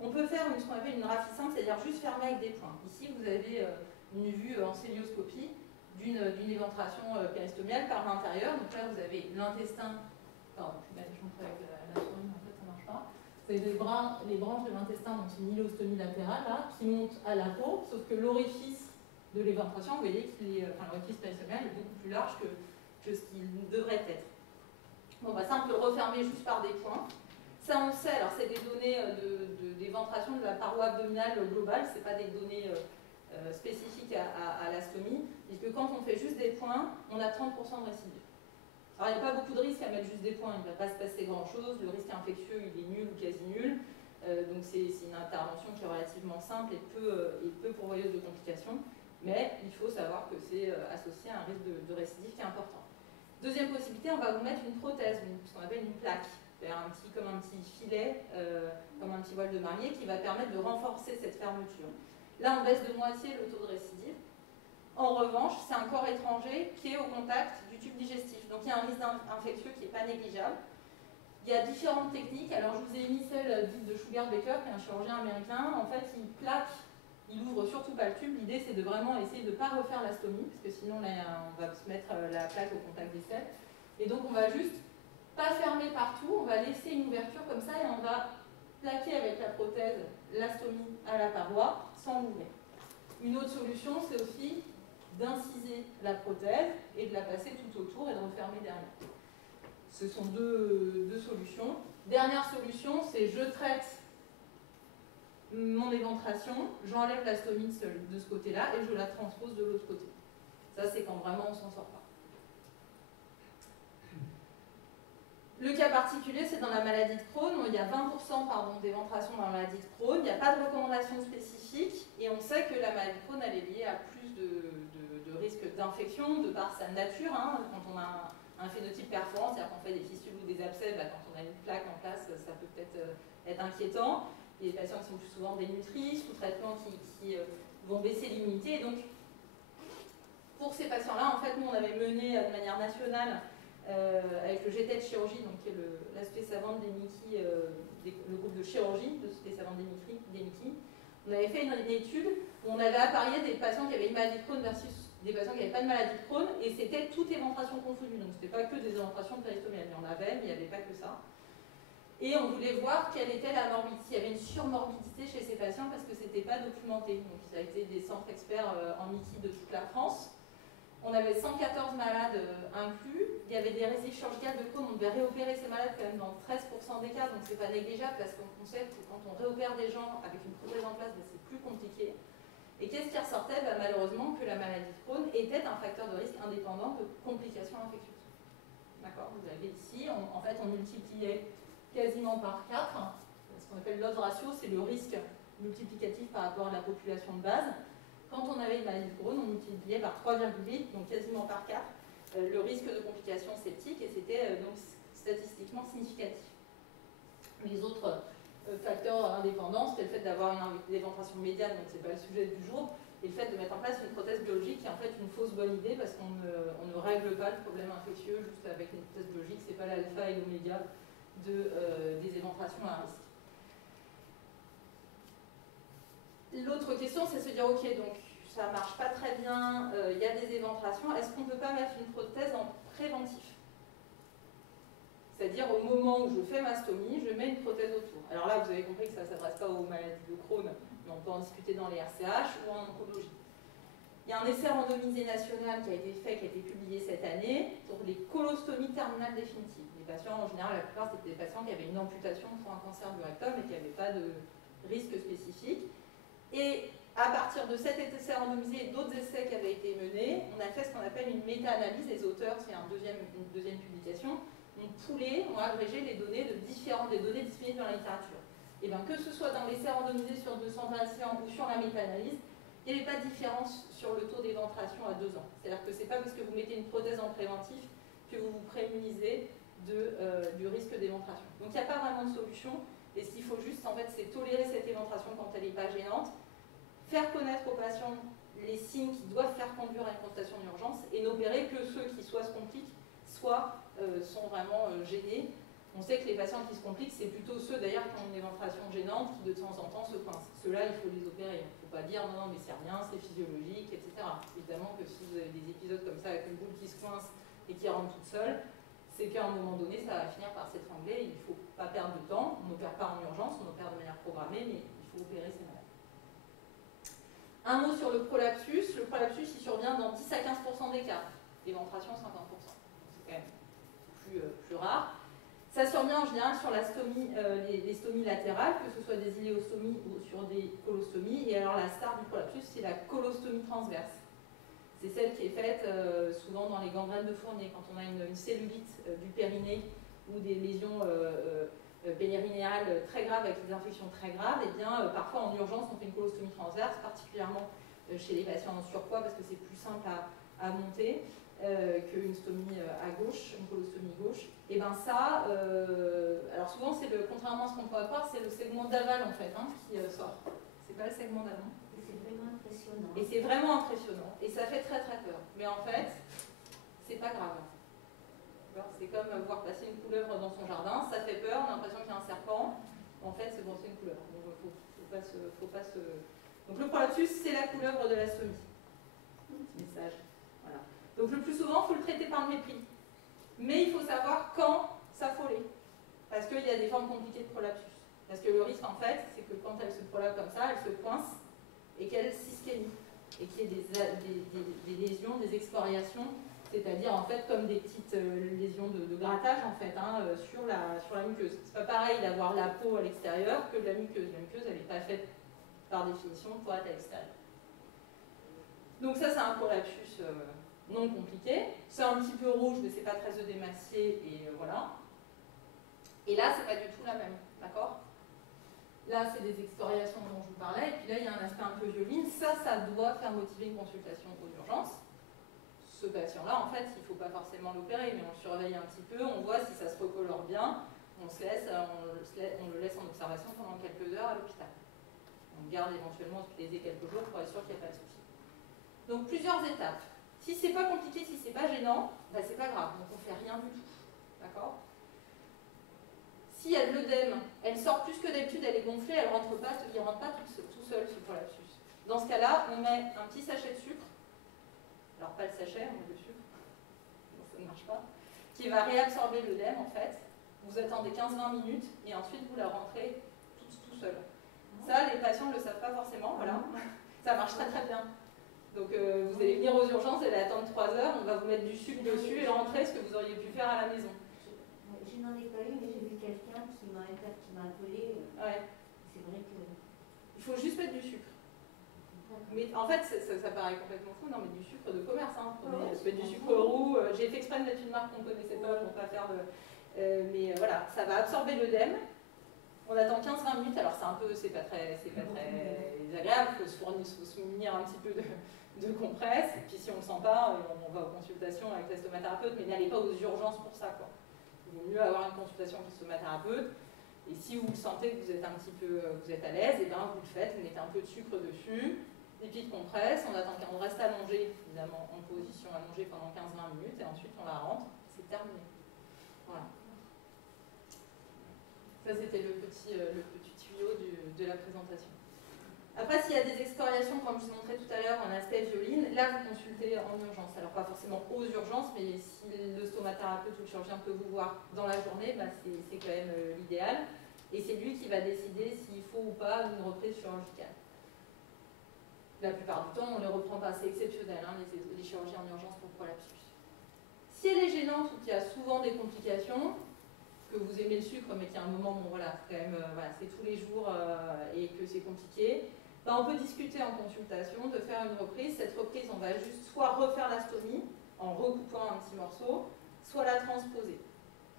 On peut faire ce qu'on appelle une rafie simple, c'est-à-dire juste fermer avec des points. Ici vous avez une vue en célioscopie d'une éventration péristomiale par l'intérieur. Donc là, vous avez l'intestin. Pardon, je montre avec la souris, mais en fait, ça ne marche pas. Vous avez les branches de l'intestin, donc c'est une ilostomie latérale, là, qui monte à la peau, sauf que l'orifice de l'éventration, vous voyez que l'orifice péristomial est beaucoup plus large que ce qu'il devrait être. Bon, bah, ça, on peut le refermer juste par des points. Ça, on le sait, alors c'est des données d'éventration de la paroi abdominale globale, ce n'est pas des données spécifiques à la stomie, puisque quand on fait juste des points, on a 30% de récidive. Alors il n'y a pas beaucoup de risques à mettre juste des points, il ne va pas se passer grand-chose, le risque infectieux il est nul ou quasi nul, donc c'est une intervention qui est relativement simple et peu pourvoyeuse de complications, mais il faut savoir que c'est associé à un risque de récidive qui est important. Deuxième possibilité, on va vous mettre une prothèse, ce qu'on appelle une plaque, comme un petit filet, comme un petit voile de mariée, qui va permettre de renforcer cette fermeture. Là, on baisse de moitié le taux de récidive. En revanche, c'est un corps étranger qui est au contact du tube digestif. Donc il y a un risque infectieux qui n'est pas négligeable. Il y a différentes techniques. Alors je vous ai mis celle dite de Sugar-Baker, qui est un chirurgien américain. En fait, il plaque, il ouvre surtout pas le tube. L'idée, c'est de vraiment essayer de ne pas refaire la stomie, parce que sinon, là, on va se mettre la plaque au contact des selles. Et donc, on va juste pas fermer partout, on va laisser une ouverture comme ça et on va plaquer avec la prothèse la stomie à la paroi sans l'ouvrir. Une autre solution, c'est aussi d'inciser la prothèse et de la passer tout autour et de refermer derrière. Ce sont deux solutions. Dernière solution, c'est je traite mon éventration, j'enlève la stomie de ce côté-là et je la transpose de l'autre côté. Ça, c'est quand vraiment on s'en sort pas. Le cas particulier, c'est dans la maladie de Crohn. Il y a 20% d'éventration dans la maladie de Crohn. Il n'y a pas de recommandation spécifique. Et on sait que la maladie de Crohn, elle est liée à plus de risques d'infection, de par sa nature. Hein. Quand on a un phénotype perforant, c'est-à-dire qu'on fait des fistules ou des abcès, bah, quand on a une plaque en place, ça peut peut-être être inquiétant. Il y a des patients qui sont plus souvent dénutris, sous traitement qui vont baisser l'immunité. Et donc, pour ces patients-là, en fait, nous, on avait mené de manière nationale avec le GT de chirurgie, donc qui est l'aspect savant des Mickey, le groupe de chirurgie de l'aspect savant des Mickey. On avait fait une étude où on avait apparié des patients qui avaient une maladie de Crohn versus des patients qui n'avaient pas de maladie de Crohn, et c'était toute éventration confondue. Donc c'était pas que des éventrations péristomiales, il y en avait, mais il n'y avait pas que ça. Et on voulait voir quelle était la morbidité. Il y avait une surmorbidité chez ces patients parce que c'était pas documenté. Donc ça a été des centres experts en Mickey de toute la France. On avait 114 malades inclus, il y avait des récidives chirurgicales de Crohn, on devait réopérer ces malades quand même dans 13% des cas, donc c'est pas négligeable parce qu'on sait que quand on réopère des gens avec une prothèse en place, ben, c'est plus compliqué. Et qu'est-ce qui ressortait? Ben, malheureusement que la maladie de Crohn était un facteur de risque indépendant de complications infectieuses. D'accord? Vous avez ici, en fait on multipliait quasiment par 4, ce qu'on appelle l'odds ratio, c'est le risque multiplicatif par rapport à la population de base. Quand on avait une maladie de Crohn, on multipliait par 3,8, donc quasiment par 4, le risque de complications septiques, et c'était donc statistiquement significatif. Les autres facteurs indépendants, c'était le fait d'avoir une éventration médiane, donc c'est pas le sujet du jour, et le fait de mettre en place une prothèse biologique qui est en fait une fausse bonne idée parce qu'on ne règle pas le problème infectieux juste avec une prothèse biologique, c'est pas l'alpha et l'oméga des éventrations à risque. L'autre question, c'est de se dire, ok, donc ça ne marche pas très bien, il y a des éventrations, est-ce qu'on ne peut pas mettre une prothèse en préventif? C'est-à-dire au moment où je fais ma stomie, je mets une prothèse autour. Alors là, vous avez compris que ça ne s'adresse pas aux maladies de Crohn, mais on peut en discuter dans les RCH ou en oncologie. Il y a un essai randomisé national qui a été fait, qui a été publié cette année, sur les colostomies terminales définitives. Les patients, en général, la plupart, c'était des patients qui avaient une amputation pour un cancer du rectum et qui n'avaient pas de risque spécifique. Et à partir de cet essai randomisé et d'autres essais qui avaient été menés, on a fait ce qu'on appelle une méta-analyse. Les auteurs, c'est une deuxième publication, ont poolé, ont agrégé les données des données disponibles dans la littérature. Et bien que ce soit dans l'essai randomisé sur 200 patients ou sur la méta-analyse, il n'y avait pas de différence sur le taux d'éventration à 2 ans. C'est-à-dire que ce n'est pas parce que vous mettez une prothèse en préventif que vous vous prémunisez du risque d'éventration. Donc il n'y a pas vraiment de solution. Et ce qu'il faut juste, en fait, c'est tolérer cette éventration quand elle n'est pas gênante, faire connaître aux patients les signes qui doivent faire conduire à une consultation d'urgence et n'opérer que ceux qui soit se compliquent, soit sont vraiment gênés. On sait que les patients qui se compliquent, c'est plutôt ceux d'ailleurs qui ont une éventration gênante qui de temps en temps se coincent. Ceux-là, il faut les opérer. Il ne faut pas dire non, mais c'est rien, c'est physiologique, etc. Évidemment que si vous avez des épisodes comme ça avec une boule qui se coince et qui rentre toute seule, c'est qu'à un moment donné, ça va finir par s'étrangler. Il ne faut pas perdre de temps. On n'opère pas en urgence, on opère de manière programmée, mais il faut opérer ces malades. Un mot sur le prolapsus. Le prolapsus, il survient dans 10 à 15% des cas. Éventration, 50%. C'est quand même plus rare. Ça survient en général sur la stomie, les stomies latérales, que ce soit des iléostomies ou sur des colostomies. Et alors la star du prolapsus, c'est la colostomie transverse. C'est celle qui est faite souvent dans les gangrènes de Fournier, quand on a une cellulite du périnée ou des lésions périnéales très graves avec des infections très graves. Et bien parfois en urgence, on fait une colostomie transverse, particulièrement chez les patients en surpoids parce que c'est plus simple à monter qu'une stomie à gauche, une colostomie gauche. Et bien ça, alors souvent c'est contrairement à ce qu'on pourrait croire, c'est le segment d'aval en fait qui sort. C'est pas le segment d'avant. C'est vraiment impressionnant. Et c'est vraiment impressionnant. Et ça fait très très peur. Mais en fait, c'est pas grave. C'est comme voir passer une couleuvre dans son jardin, ça fait peur, on a l'impression qu'il y a un serpent. En fait, c'est bon, c'est une couleuvre. Donc faut pas se... Donc le prolapsus, c'est la couleuvre de la stomie. Petit message. Voilà. Donc le plus souvent, il faut le traiter par le mépris. Mais il faut savoir quand s'affoler. Parce qu'il y a des formes compliquées de prolapsus. Parce que le risque, en fait, c'est que quand elle se prolapse comme ça, elle se coince et qu'elle s'ischémie. Et qu'il y ait des lésions, des excoriations, c'est-à-dire en fait comme des petites lésions de grattage en fait, sur la muqueuse. C'est pas pareil d'avoir la peau à l'extérieur que de la muqueuse. La muqueuse, elle n'est pas faite par définition pour être à l'extérieur. Donc ça, c'est un prolapsus non compliqué. C'est un petit peu rouge, mais c'est pas très œdémacié, et voilà. Et là, c'est pas du tout la même, d'accord? Là, c'est des excoriations dont je vous parlais, et puis là, il y a un aspect un peu violine. Ça doit faire motiver une consultation aux urgences. Ce patient-là, en fait, il ne faut pas forcément l'opérer, mais on le surveille un petit peu, on voit si ça se recolore bien, on le laisse en observation pendant quelques heures à l'hôpital. On garde éventuellement hospitalisé quelques jours pour être sûr qu'il n'y a pas de souci. Donc, plusieurs étapes. Si c'est pas compliqué, si c'est pas gênant, ben, c'est pas grave, donc on fait rien du tout. D'accord? S'il y a de l'œdème, elle sort plus que d'habitude, elle est gonflée, il ne rentre pas tout seul sur le prolapsus. Dans ce cas-là, on met un petit sachet de sucre, alors pas le sachet, on met le sucre, donc ça ne marche pas, qui va réabsorber l'œdème en fait. Vous attendez 15-20 minutes et ensuite vous la rentrez tout seul. Ça, les patients ne le savent pas forcément, voilà. Ça marche très très bien. Donc vous allez venir aux urgences, vous allez attendre 3 heures, on va vous mettre du sucre dessus et rentrer ce que vous auriez pu faire à la maison. Je n'en ai pas eu, mais j'ai vu quelqu'un qui m'a appelé. Ouais. C'est vrai que... Il faut juste mettre du sucre. Mais en fait, ça paraît complètement fou, non, mais du sucre de commerce, hein. Mettre du sucre roux. J'ai fait exprès de mettre une marque qu'on ne connaissait pas pour pas faire de... mais voilà, ça va absorber l'œdème. On attend 15-20 minutes, alors c'est pas très agréable, il faut se munir un petit peu de compresse, et puis si on ne le sent pas, on va aux consultations avec l'estomathérapeute, mais n'allez pas aux urgences pour ça, quoi. Il vaut mieux avoir une consultation avec l'estomathérapeute, et si vous sentez que vous êtes un petit peu, vous êtes à l'aise, et bien vous le faites, vous mettez un peu de sucre dessus, des petites compresses, on reste allongé, évidemment, en position allongée pendant 15-20 minutes, et ensuite on la rentre, c'est terminé. Voilà. Ça, c'était le petit tuyau de la présentation. Après, s'il y a des excoriations, comme je vous montrais tout à l'heure, en aspect violine, là, vous consultez en urgence. Alors, pas forcément aux urgences, mais si le stomathérapeute ou le chirurgien peut vous voir dans la journée, bah, c'est quand même l'idéal. Et c'est lui qui va décider s'il faut ou pas une reprise chirurgicale. La plupart du temps, on ne les reprend pas. C'est exceptionnel, hein, les chirurgies en urgence pour prolapsus. Si elle est gênante ou qu'il y a souvent des complications, que vous aimez le sucre, mais qu'il y a un moment, bon voilà, quand même, voilà, c'est tous les jours et que c'est compliqué, ben, on peut discuter en consultation de faire une reprise. Cette reprise, on va juste soit refaire la stomie en recoupant un petit morceau, soit la transposer.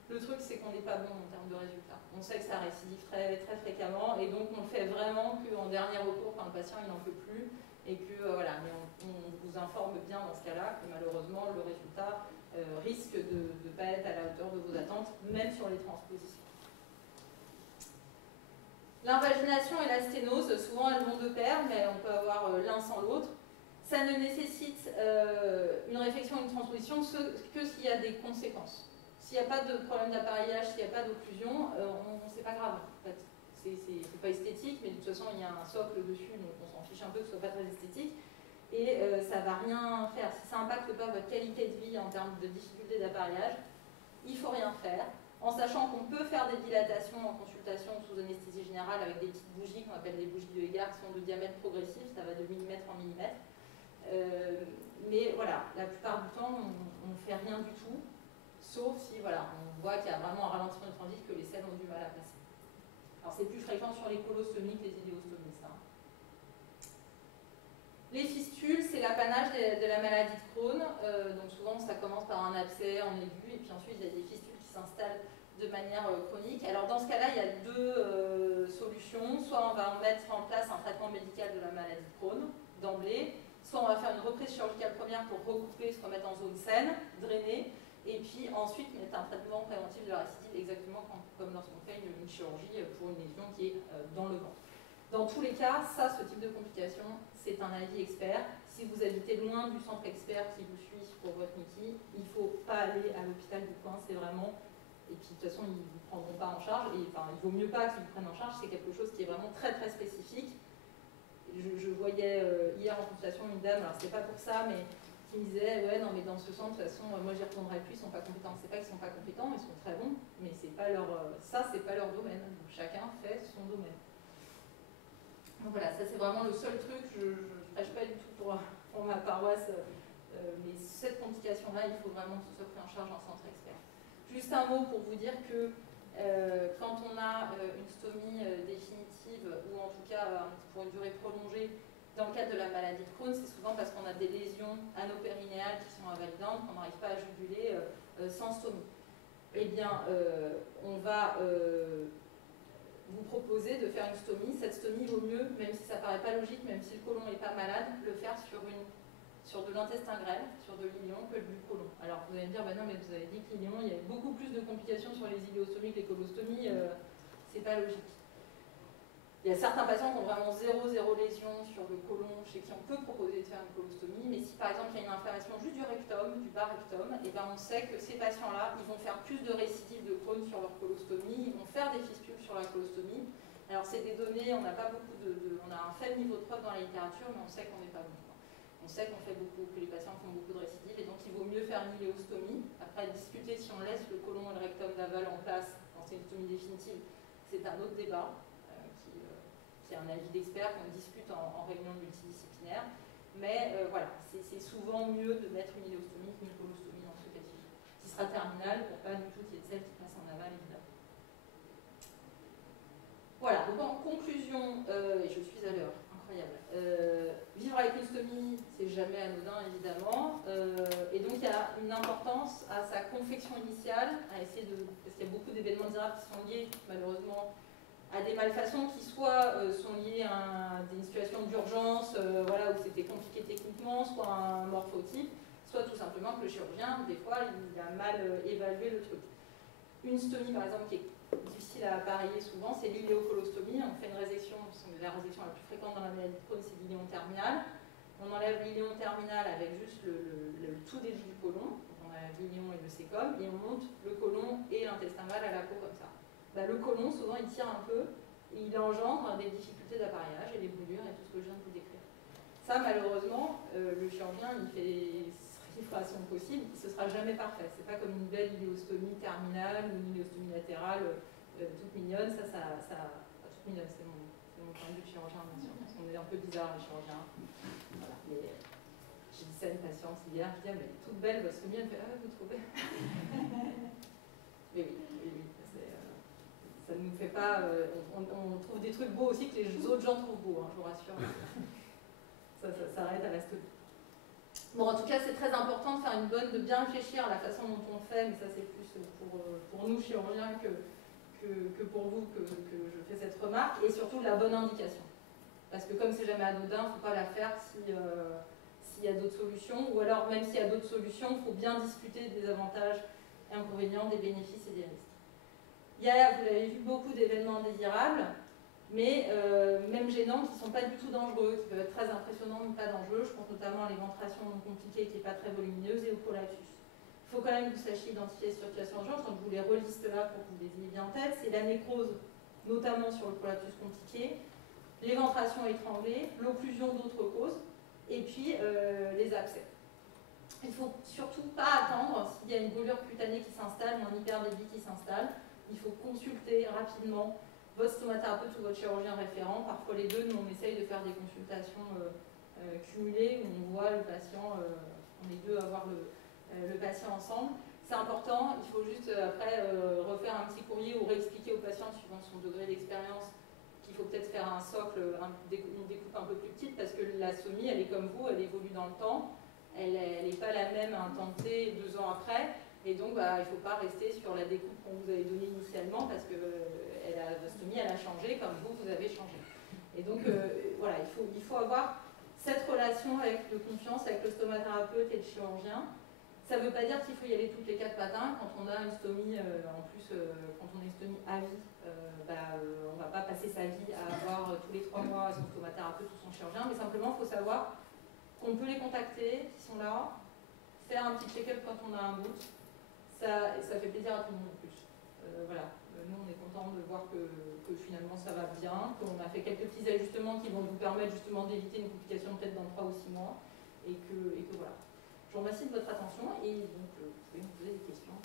Le truc, c'est qu'on n'est pas bon en termes de résultats. On sait que ça récidive très, très fréquemment, et donc on le fait vraiment qu'en dernier recours quand le patient il n'en peut plus, et que voilà, mais on vous informe bien dans ce cas-là que malheureusement le résultat risque de ne pas être à la hauteur de vos attentes, même sur les transpositions. L'invagination et la sténose, souvent elles vont de pair, mais on peut avoir l'un sans l'autre. Ça ne nécessite une réflexion, une transposition que s'il y a des conséquences. S'il n'y a pas de problème d'appareillage, s'il n'y a pas d'occlusion, c'est pas grave. En fait. C'est pas esthétique, mais de toute façon il y a un socle dessus, donc on s'en fiche un peu que ce soit pas très esthétique. Et ça ne va rien faire. Si ça n'impacte pas votre qualité de vie en termes de difficulté d'appareillage, il ne faut rien faire, en sachant qu'on peut faire des dilatations en consultation sous anesthésie générale avec des petites bougies qu'on appelle des bougies de Hegar qui sont de diamètre progressif, ça va de millimètre en millimètre. Mais voilà, la plupart du temps, on ne fait rien du tout, sauf si voilà, on voit qu'il y a vraiment un ralentissement du transit, que les selles ont du mal à passer. Alors c'est plus fréquent sur les colostomies que les iléostomies, ça. Les fistules, c'est l'apanage de la maladie de Crohn. Donc souvent, ça commence par un abcès en aigu, et puis ensuite, il y a des fistules qui s'installent de manière chronique. Alors dans ce cas-là, il y a deux solutions. Soit on va mettre en place un traitement médical de la maladie de Crohn d'emblée, soit on va faire une reprise chirurgicale première pour recouper, se remettre en zone saine, drainer, et puis ensuite mettre un traitement préventif de la récidive, exactement comme lorsqu'on fait une chirurgie pour une lésion qui est dans le ventre. Dans tous les cas, ça, ce type de complication, c'est un avis expert. Si vous habitez loin du centre expert qui vous suit pour votre NICI, il ne faut pas aller à l'hôpital du coin, c'est vraiment... Et puis de toute façon, ils ne vous prendront pas en charge, et enfin, il vaut mieux pas qu'ils vous prennent en charge, c'est quelque chose qui est vraiment très très spécifique. Je voyais hier en consultation une dame, alors c'était pas pour ça, mais qui me disait, ouais, non mais dans ce centre, de toute façon, moi j'y retournerai plus, ils sont pas compétents. C'est pas qu'ils sont pas compétents, ils sont très bons, mais c'est pas leur, ça, c'est pas leur domaine. Donc chacun fait son domaine. Donc voilà, ça c'est vraiment le seul truc, je ne prêche pas du tout pour ma paroisse, mais cette complication-là, il faut vraiment que ce soit pris en charge en centre expert. Juste un mot pour vous dire que quand on a une stomie définitive, ou en tout cas pour une durée prolongée, dans le cadre de la maladie de Crohn, c'est souvent parce qu'on a des lésions anopérinéales qui sont invalidantes, qu'on n'arrive pas à juguler sans stomie. Eh bien, on va... vous proposez de faire une stomie. Cette stomie vaut mieux, même si ça paraît pas logique, même si le côlon n'est pas malade, le faire sur de l'intestin grêle, sur de l'iléon, que du côlon. Alors vous allez me dire, bah non mais vous avez dit que l'iléon, il y a beaucoup plus de complications sur les iléostomies que les colostomies, c'est pas logique. Il y a certains patients qui ont vraiment zéro lésion sur le côlon, chez qui on peut proposer de faire une colostomie, mais si par exemple il y a une inflammation juste du rectum, du bas rectum, et ben on sait que ces patients-là, ils vont faire plus de récidives de Crohn sur leur colostomie, ils vont faire des fistules sur la colostomie. Alors c'est des données, on n'a pas beaucoup on a un faible niveau de preuve dans la littérature, mais on sait qu'on n'est pas bon. On sait qu'on fait beaucoup, que les patients font beaucoup de récidives, et donc il vaut mieux faire une iléostomie. Après, discuter si on laisse le côlon et le rectum d'aval en place quand c'est une stomie définitive, c'est un autre débat. Qui est un avis d'expert qu'on discute en réunion multidisciplinaire. Mais voilà, c'est souvent mieux de mettre une iléostomie qu'une colostomie dans ce cas de figure, qui sera terminale pour pas du tout qu'il y ait de sel qui passe en aval, évidemment. Voilà, donc en conclusion, et je suis à l'heure, incroyable, vivre avec une stomie, c'est jamais anodin évidemment, et donc il y a une importance à sa confection initiale, à essayer de, parce qu'il y a beaucoup d'événements dirables qui sont liés malheureusement à des malfaçons qui soit sont liées à des situations d'urgence, voilà, où c'était compliqué techniquement, soit à un morphotype, soit tout simplement que le chirurgien, des fois, il a mal évalué le truc. Une stomie par exemple qui est difficile à appareiller souvent, c'est l'iléocolostomie. On fait une résection, la résection la plus fréquente dans la maladie de Crohn, c'est l'iléon terminal. On enlève l'iléon terminal avec juste le tout début du côlon, donc on a l'iléon et le sécom, et on monte le côlon et l'intestin grêle à la peau comme ça. Bah, le côlon, souvent, il tire un peu, et il engendre des difficultés d'appareillage et des brûlures et tout ce que je viens de vous décrire. Ça, malheureusement, le chirurgien, il fera son possible, ce ne sera jamais parfait. C'est pas comme une belle iléostomie terminale ou une iléostomie latérale toute mignonne. Toute mignonne, c'est mon point de vue de chirurgien, bien sûr, parce qu'on est un peu bizarre, les chirurgiens. Voilà. Mais j'ai dit ça à une patiente hier, je dis, ah, mais elle est toute belle, votre stomie, elle me fait, ah, vous trouvez? Mais oui, ça ne nous fait pas. On trouve des trucs beaux aussi que les autres gens trouvent beaux, hein, je vous rassure. Ça s'arrête à la stomie. Bon, en tout cas, c'est très important de bien réfléchir à la façon dont on fait, mais ça c'est plus pour nous chirurgiens que pour vous que je fais cette remarque, et surtout la bonne indication. Parce que comme c'est jamais anodin, il ne faut pas la faire s'il y a d'autres solutions, ou alors même s'il y a d'autres solutions, il faut bien discuter des avantages et inconvénients, des bénéfices et des risques. Il y a, vous l'avez vu, beaucoup d'événements indésirables, mais même gênants, qui ne sont pas du tout dangereux, qui peuvent être très impressionnants mais pas dangereux. Je pense notamment à l'éventration non compliquée qui n'est pas très volumineuse et au prolapsus. Il faut quand même que vous sachiez identifier les situations d'urgence, donc je vous les reliste là pour que vous les ayez bien en tête. C'est la nécrose, notamment sur le prolapsus compliqué, l'éventration étranglée, l'occlusion d'autres causes, et puis les abcès. Il ne faut surtout pas attendre s'il y a une brûlure cutanée qui s'installe ou un hyperdébit qui s'installe. Il faut consulter rapidement votre stomathérapeute ou votre chirurgien référent. Parfois les deux, nous on essaye de faire des consultations cumulées où on voit le patient, on est deux à voir le patient ensemble. C'est important, il faut juste après refaire un petit courrier ou réexpliquer au patient suivant son degré d'expérience qu'il faut peut-être faire un socle, une découpe un peu plus petite parce que la stomie, elle est comme vous, elle évolue dans le temps, elle n'est pas la même à un temps T 2 ans après. Et donc, il ne faut pas rester sur la découpe qu'on vous avait donnée initialement parce que votre stomie, elle a changé comme vous avez changé. Et donc, voilà, il faut avoir cette relation de confiance avec le stomathérapeute et le chirurgien. Ça ne veut pas dire qu'il faut y aller toutes les 4 matins. Quand on a une stomie, en plus, quand on a une stomie à vie, on ne va pas passer sa vie à avoir tous les 3 mois son stomathérapeute ou son chirurgien, mais simplement, il faut savoir qu'on peut les contacter, qu'ils sont là, faire un petit check-up quand on a un doute. Ça fait plaisir à tout le monde en plus. Voilà. Nous, on est contents de voir que finalement ça va bien, qu'on a fait quelques petits ajustements qui vont vous permettre justement d'éviter une complication peut-être dans 3 ou 6 mois, et que voilà. Je vous remercie de votre attention et donc vous pouvez me poser des questions.